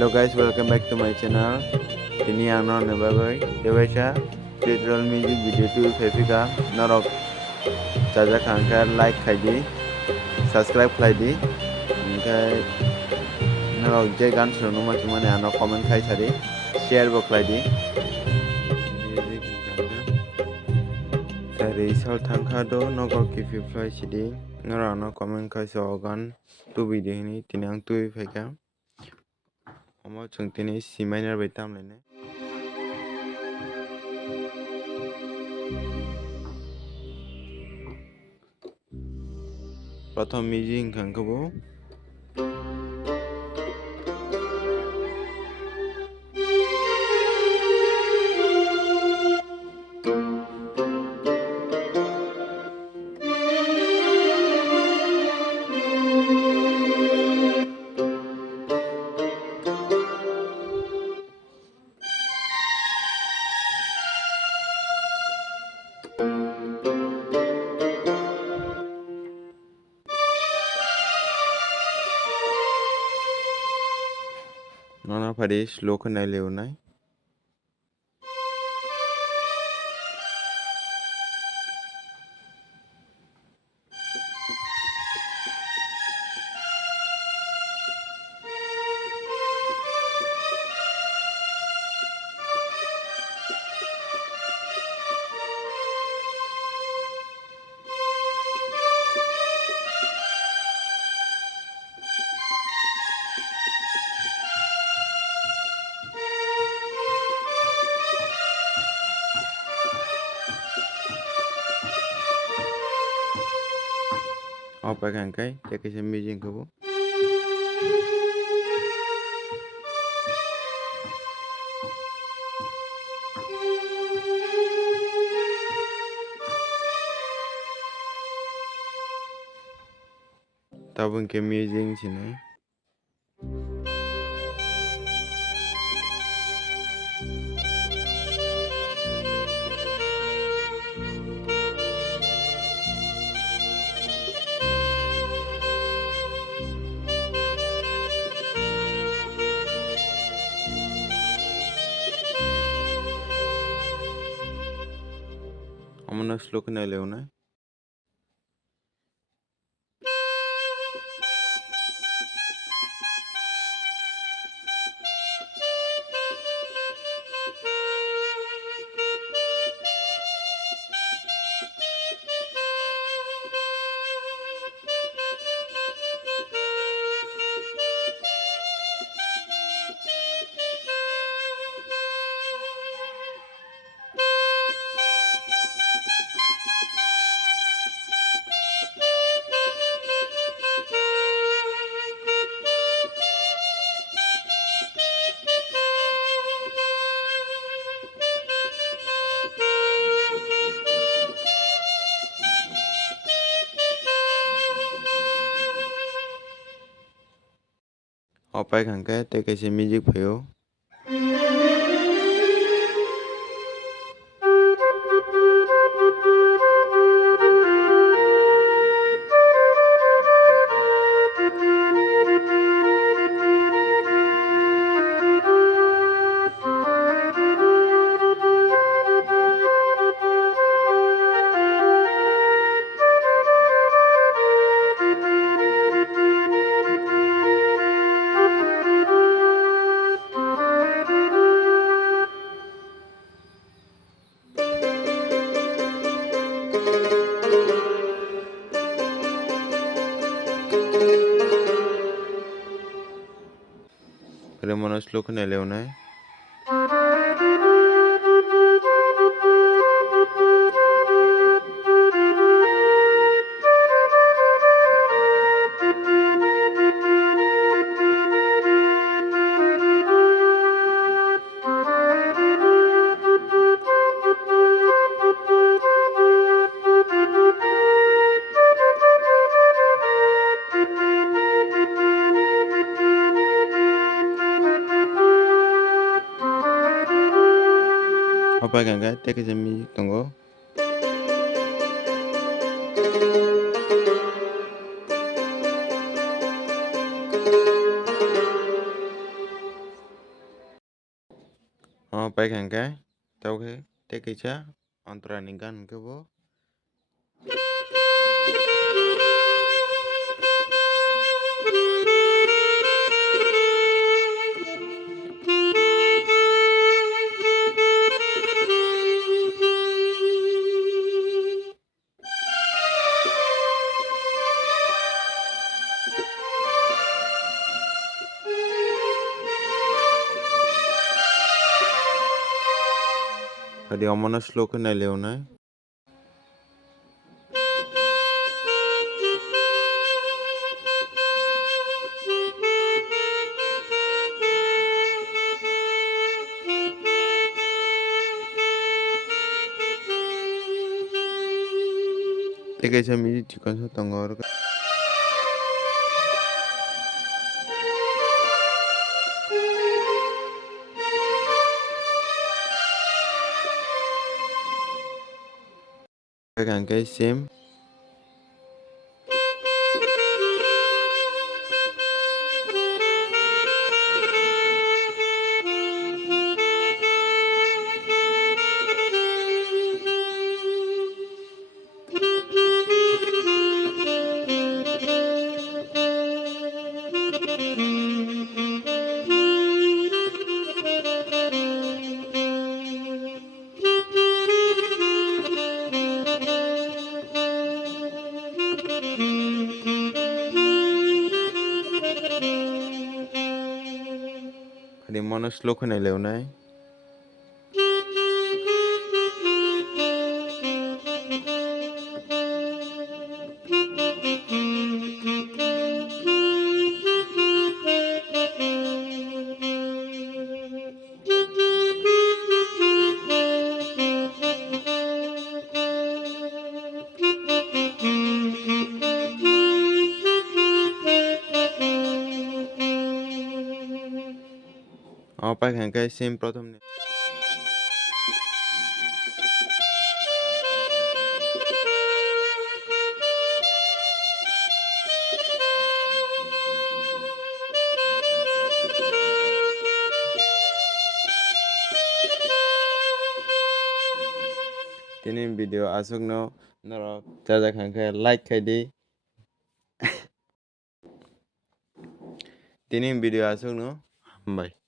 Hello guys, welcome back to my channel. Kini ang non nabagoy. Dewaisa tutorial music video tu fefika norok jaja kangka like khaidi, subscribe khaidi. Ingkai norok je gan suno macam mana ano comment khai sari, share bo khaidi. Music kangka. Sari sol thangka do nogor kipi fly sidi. Norok ano comment khai so gan tu video ini tinang tu feka. Omo chung tini C minor bai tamlainai. প্রথম music খাঙ্কবো nona pari slow khonai leunai apa kangkai tekesi music kabo tabung ke music sini amana slow khonai leunai opai kangkai tekesi music phaio remana slow khonai leunai opai kangkai tekesi music tongo paikangkai tauke tekecha antrani gan ke bo tadi omano slow ke nai leonai tekecha miji tikon sa tongor paikangkai same tadi mono slow ke nai leonai paikangkai same prothom ni tini video asukno norok chajakangkai like khaidi tini video asukno bye.